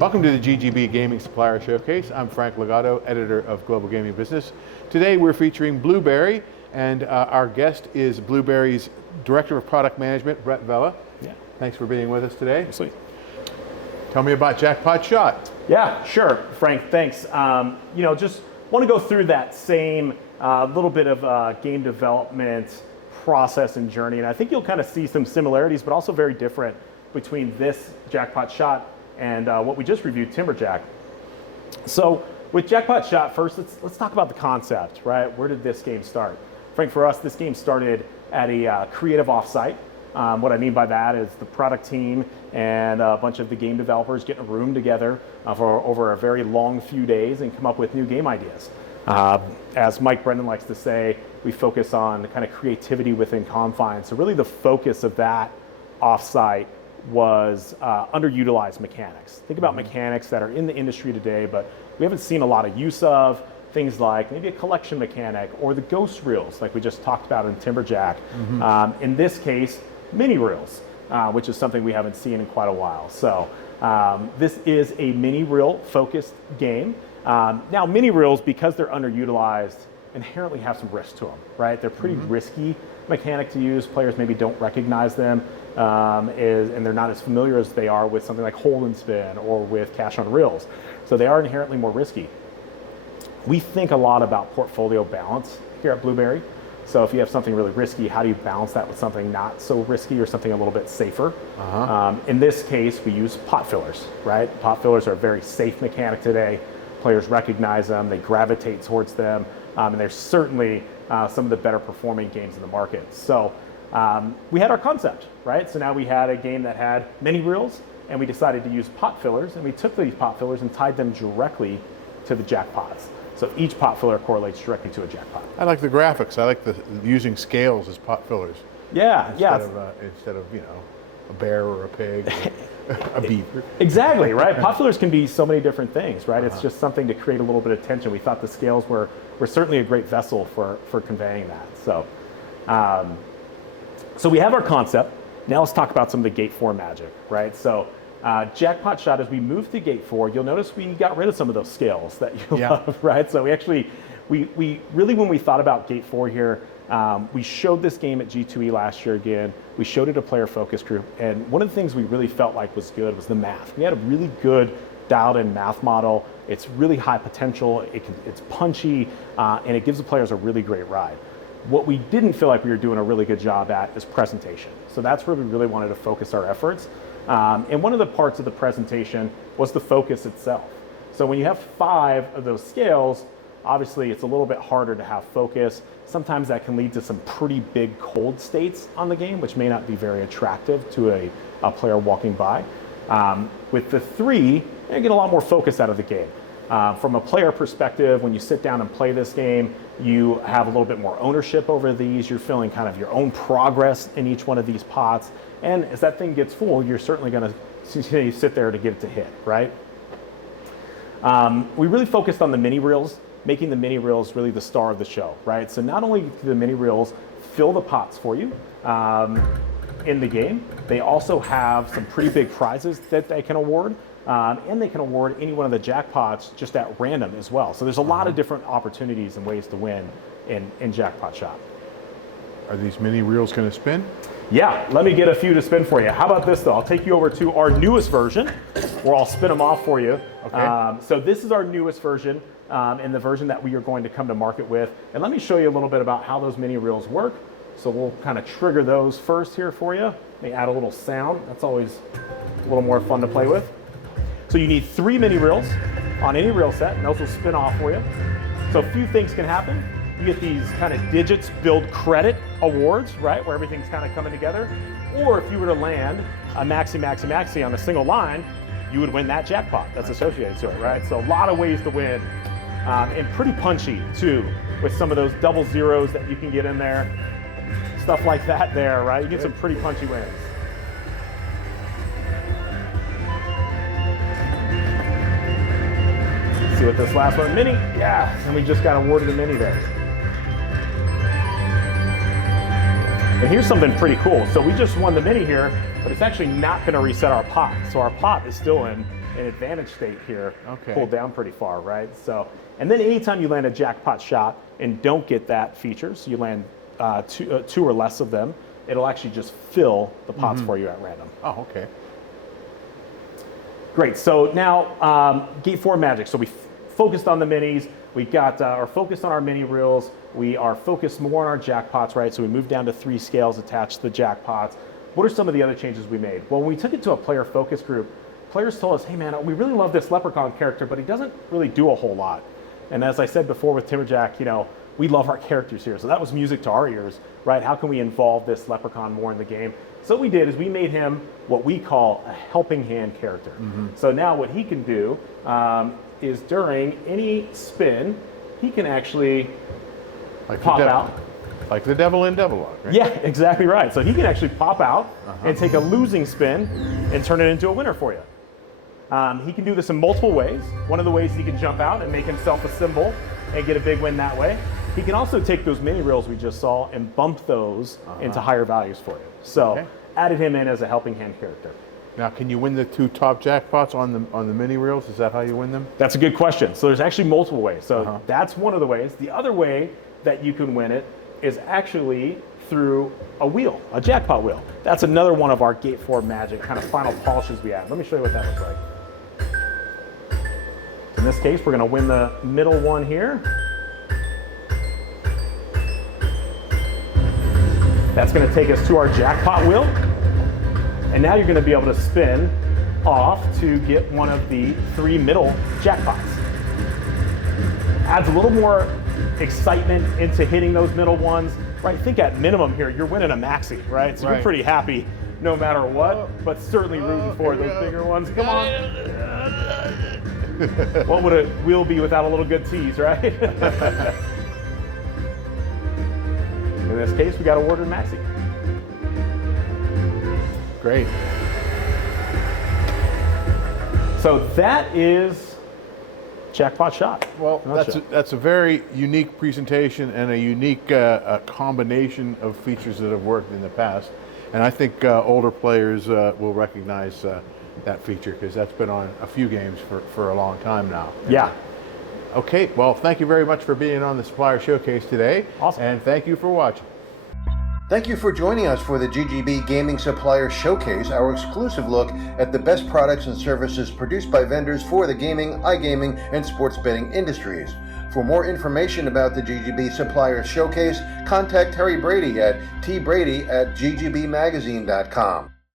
Welcome to the GGB Gaming Supplier Showcase. I'm Frank Legato, editor of Global Gaming Business. Today we're featuring Bluberi, and our guest is Bluberi's Director of Product Management, Brett Vela. Yeah. Thanks for being with us today. Absolutely. Tell me about Jackpot Shot. Yeah, sure, Frank, thanks. Just want to go through that same little bit of game development process and journey, and I think you'll kind of see some similarities, but also very different between this Jackpot Shot and what we just reviewed, Timberjack. So with Jackpot Shot, first let's talk about the concept, right? Where did this game start? Frank, for us, this game started at a creative offsite. What I mean by that is the product team and a bunch of the game developers get in a room together for over a very long few days and come up with new game ideas. As Mike Brendan likes to say, we focus on kind of creativity within confines. So really the focus of that offsite was underutilized mechanics. Think about mechanics that are in the industry today, but we haven't seen a lot of use of. Things like maybe a collection mechanic or the ghost reels, like we just talked about in Timberjack. In this case, mini reels, which is something we haven't seen in quite a while. So this is a mini reel focused game. Now mini reels, because they're underutilized, inherently have some risk to them, right? They're pretty risky mechanic to use. Players maybe don't recognize them, and they're not as familiar as they are with something like hold and spin or with cash on reels. So they are inherently more risky. We think a lot about portfolio balance here at Bluberi. So if you have something really risky, how do you balance that with something not so risky or something a little bit safer? In this case, we use pot fillers, right? Pot fillers are a very safe mechanic today. Players recognize them, they gravitate towards them, and they're certainly some of the better performing games in the market. So we had our concept, right? So now we had a game that had many reels, and we decided to use pot fillers, and we took these pot fillers and tied them directly to the jackpots. So each pot filler correlates directly to a jackpot. I like the graphics. I like using scales as pot fillers. Yeah, Instead of a bear or a pig or a beaver. Exactly, right? Pot fillers can be so many different things, right? It's just something to create a little bit of tension. We thought the scales were certainly a great vessel for conveying that. So we have our concept. Now let's talk about some of the gate 4 magic, right? So Jackpot Shot, as we move to gate 4, you'll notice we got rid of some of those scales that you love, right? So we really, when we thought about gate 4 here, we showed this game at G2E last year again. We showed it a player focus group, and one of the things we really felt like was good was the math. We had a really good dialed-in math model. It's really high potential, it's punchy, and it gives the players a really great ride. What we didn't feel like we were doing a really good job at is presentation. So that's where we really wanted to focus our efforts. And one of the parts of the presentation was the focus itself. So when you have 5 of those scales, obviously it's a little bit harder to have focus. Sometimes that can lead to some pretty big cold states on the game, which may not be very attractive to a player walking by. With the 3, you get a lot more focus out of the game. From a player perspective, when you sit down and play this game, you have a little bit more ownership over these. You're feeling kind of your own progress in each one of these pots. And as that thing gets full, you're certainly going to sit there to get it to hit, right? We really focused on the mini reels, making the mini reels really the star of the show, right? So not only do the mini reels fill the pots for you in the game, they also have some pretty big prizes that they can award. And they can award any one of the jackpots just at random as well. So there's a lot of different opportunities and ways to win in Jackpot Shot. Are these mini reels going to spin? Yeah, let me get a few to spin for you. How about this though? I'll take you over to our newest version where I'll spin them off for you. Okay. So this is our newest version and the version that we are going to come to market with. And let me show you a little bit about how those mini reels work. So we'll kind of trigger those first here for you. They add a little sound. That's always a little more fun to play with. So you need 3 mini reels on any reel set, and those will spin off for you. So a few things can happen. You get these kind of digits build credit awards, right, where everything's kind of coming together. Or if you were to land a Maxi on a single line, you would win that jackpot that's associated to it, right? So a lot of ways to win, and pretty punchy too, with some of those double zeros that you can get in there, stuff like that there, right? You get some pretty punchy wins. See what this last one, mini, yeah, and we just got awarded a mini there. And here's something pretty cool. So we just won the mini here, but it's actually not gonna reset our pot. So our pot is still in an advantage state here, Okay. pulled down pretty far, right? So, and then anytime you land a jackpot shot and don't get that feature, so you land two or less of them, it'll actually just fill the pots for you at random. Oh, okay. Great. So now Gate 4 magic. So we focused on the minis. We got are focused on our mini reels. We are focused more on our jackpots, right? So we moved down to 3 scales attached to the jackpots. What are some of the other changes we made? Well, when we took it to a player focus group, players told us, hey man, we really love this leprechaun character, but he doesn't really do a whole lot. And as I said before with Timberjack, you know, we love our characters here. So that was music to our ears, right? How can we involve this leprechaun more in the game? So what we did is we made him what we call a helping hand character. So now what he can do is during any spin, he can actually Like pop the out. Like the devil in Devil Lock, right? Yeah, exactly right. So he can actually pop out and take a losing spin and turn it into a winner for you. He can do this in multiple ways. One of the ways he can jump out and make himself a symbol and get a big win that way. He can also take those mini reels we just saw and bump those into higher values for you. So added him in as a helping hand character. Now, can you win the 2 top jackpots on the mini reels? Is that how you win them? That's a good question. So there's actually multiple ways. So that's one of the ways. The other way that you can win it is actually through a wheel, a jackpot wheel. That's another one of our Gate 4 magic kind of final polishes we add. Let me show you what that looks like. In this case, we're going to win the middle one here. That's going to take us to our jackpot wheel. And now you're going to be able to spin off to get one of the 3 middle jackpots. Adds a little more excitement into hitting those middle ones, right? Think at minimum here, you're winning a Maxi, right? So you're pretty happy no matter what, but certainly rooting for those bigger ones. Come on. What would a wheel be without a little good tease, right? In this case, we got awarded Maxi. Great. So that is Jackpot Shot. Well, that's a very unique presentation and a unique combination of features that have worked in the past. And I think older players will recognize that feature because that's been on a few games for a long time now. Yeah. Okay, well, thank you very much for being on the Supplier Showcase today. Awesome. And thank you for watching. Thank you for joining us for the GGB Gaming Supplier Showcase, our exclusive look at the best products and services produced by vendors for the gaming, iGaming, and sports betting industries. For more information about the GGB Supplier Showcase, contact Terry Brady at tbrady@ggbmagazine.com.